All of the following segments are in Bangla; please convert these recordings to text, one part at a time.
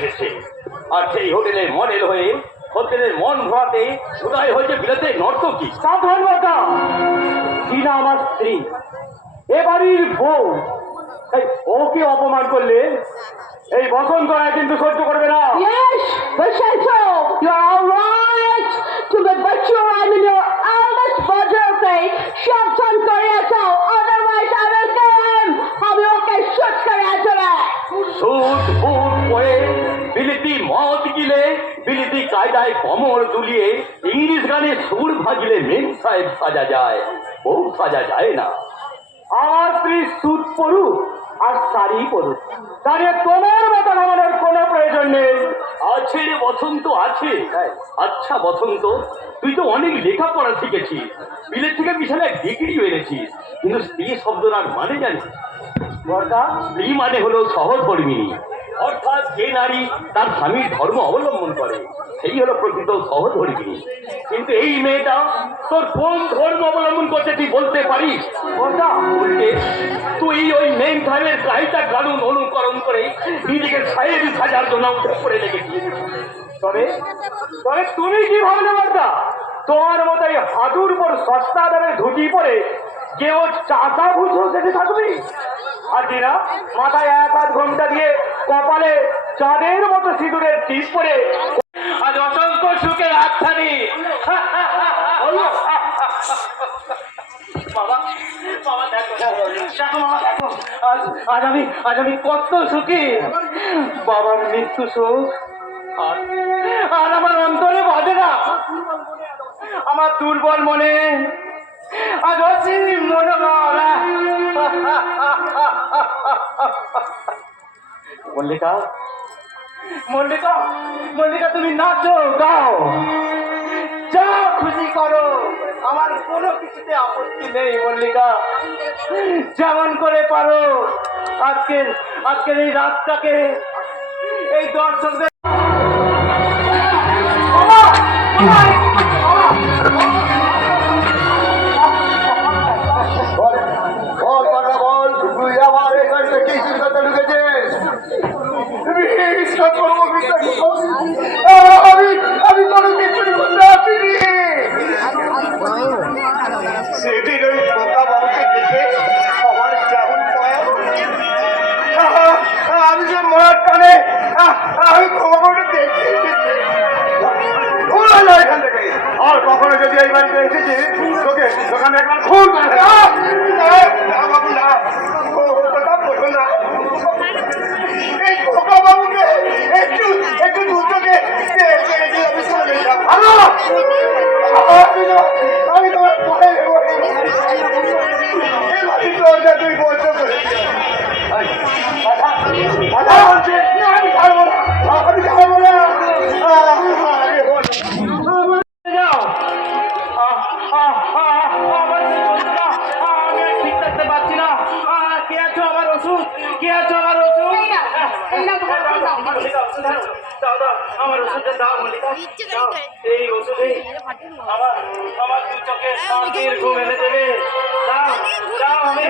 এসেছে, আর সেই হোটেলের মডেল হয়ে হোটেলের মন ভোলাতে উদয় হয়েছে বিলেতে নর্তকী। সাবধান বাটা, টিনা আমার স্ত্রী, এ বাড়ির বউ, তাই ওকে অপমান করলে এই বসন্ত রায় কিন্তু সহ্য করবে না। Yes, Vicente, you're all right. To the butcher, I'm in your eldest brother, face. Shove some Toretto, otherwise I will kill him. আমি ওকে শুট করে আসলে। সুট বুট পরে বিলিতি মদ গিলে বিলিতি কায়দায় কমর দুলিয়ে ইংলিশ গানে সুর ভাগিলে মেন সাহেব সাজা যায়, বউ সাজা যায় না। আমার স্ত্রী সুট পড়ুক আর শাড়ি পড়ুক, তাহলে তোমার মতো আমাদের কোনো প্রয়োজন নেই। আছে রে বসন্ত, আছে। আচ্ছা বসন্ত, তুই তো অনেক লেখাপড়া শিখেছিস, বিলেত থেকে বিশাল এক ডিগ্রিও এনেছিস, কিন্তু স্ত্রী শব্দটার মানে জানিস? বর্দা, স্ত্রী মানে হলো সহধর্মিণী, অর্থাৎ যে নারী তার স্বামীর ধর্ম অবলম্বন করে সেই হলো প্রকৃত সহধর্মিণী। কিন্তু এই মেয়েটা তোর কোন ধর্ম অবলম্বন করছে তুই বলতে পারিস? বর্দা, বলতে তুই ওই মেন সাহেবের কাহিতা কানুন অনুকরণ করে নিজেকে সাহেব সাজার জন্য উঠে পড়ে লেগেছিস। তবে তবে তুমি কি ভাবলে বর্দা, তোমার মতো এই হাঁটুর উপর সস্তা দামের ধুতি পরে কেউ চাকা বুঝো সেটি থাকবি? আর দিনা মাথায় এক হাত ঘোমটা দিয়ে কপালে চাঁদের মতো সিঁদুরের টিপ পরে আজ অসংখ্য সুখের হাতছানি। বাবা, বাবা দেখো, দেখো মামা দেখো, আজ আমি কত সুখী। বাবার মৃত্যু সুখ আর আমার অন্তরে বাজে না। আমার দুর্বল মনে আজ অসীম মনোবলা। মল্লিকা, মল্লিকা, মল্লিকা, তুমি নাচো গাও, যা খুশি করো, আমার কোনো কিছুতে আপত্তি নেই। মল্লিকা, যেমন করে পারো আজকের এই রাতটাকে এই দর্শকদের আমি কোনো কিছু করতে আসিনি। সেদিন ওই বোকা বাবুকে দেখে সবার কেমন আমি যে মরার টানে আমি খবরটা দেখে এসেছি। এখান থেকে আর কখনো যদি এই বাড়িতে এসেছি তোকে দোকানে একবার খুন করে বাবু না, না এই খোকা বাবুকে একটু একটু দুটোকে আমি চলে যাব। আমি তোমার পরে তুই বলতে আমি ছাড়বো না, আমি ছাড়বো না। ঠিক থাকতে পারছি না। কে আছো আমার ওষুধ, কে আছো আমার ওষুধ? আমার ওষুধটা দাও মল্লিকা, এই ওষুধে আমার দু চোখে শান্তির ঘুম এনে দেবে। দাও দাও, আমি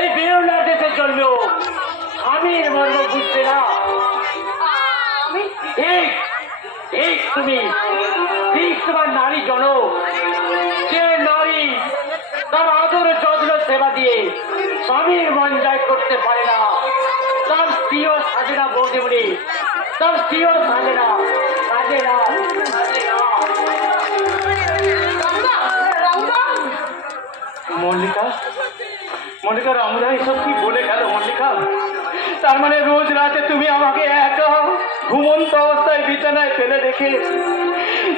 এই বেরোনার দেশের জন্মেও স্বামীর মর্ম বুঝবে না। ঠিক ঠিক তুমি ঠিক তোমার নারী জনক, যে নারী তার আদর যত্ন সেবা দিয়ে স্বামীর মন জয় করতে পারে না, তার স্ত্রীও সাজে না। বৌদিমণি, তার স্ত্রীও সাজে না, সাজে না, সাজে না। মল্লিকা, মল্লিকা, রামুদা এসব কি বলে গেল মল্লিকা? তার মানে রোজ রাতে তুমি আমাকে একা ঘুমন্ত অবস্থায় বিছানায় ফেলে রেখে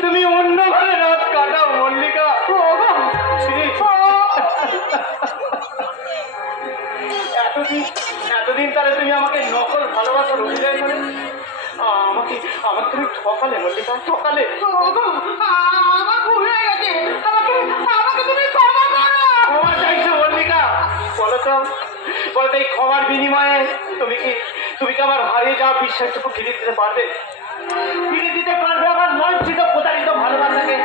তুমি অন্য ঘরে রাত কাটাও মল্লিকা? এতদিন তাহলে তুমি আমাকে নকল ভালোবাসার অভিনয় করে আমাকে তুমি ঠকালে মল্লিকা, ঠকালে। আমার ভুল হয়ে গেছে, আমাকে তুমি ক্ষমা চাইছো মল্লিকা? বলো তো, বলো তো এই ক্ষমার বিনিময়ে তুমি কি আমার হারিয়ে যাওয়া বিশ্বাসটুকু ফিরিয়ে দিতে পারবে? ফিরিয়ে দিতে পারবে আমার লাঞ্ছিত প্রতারিত ভালোবাসাকে?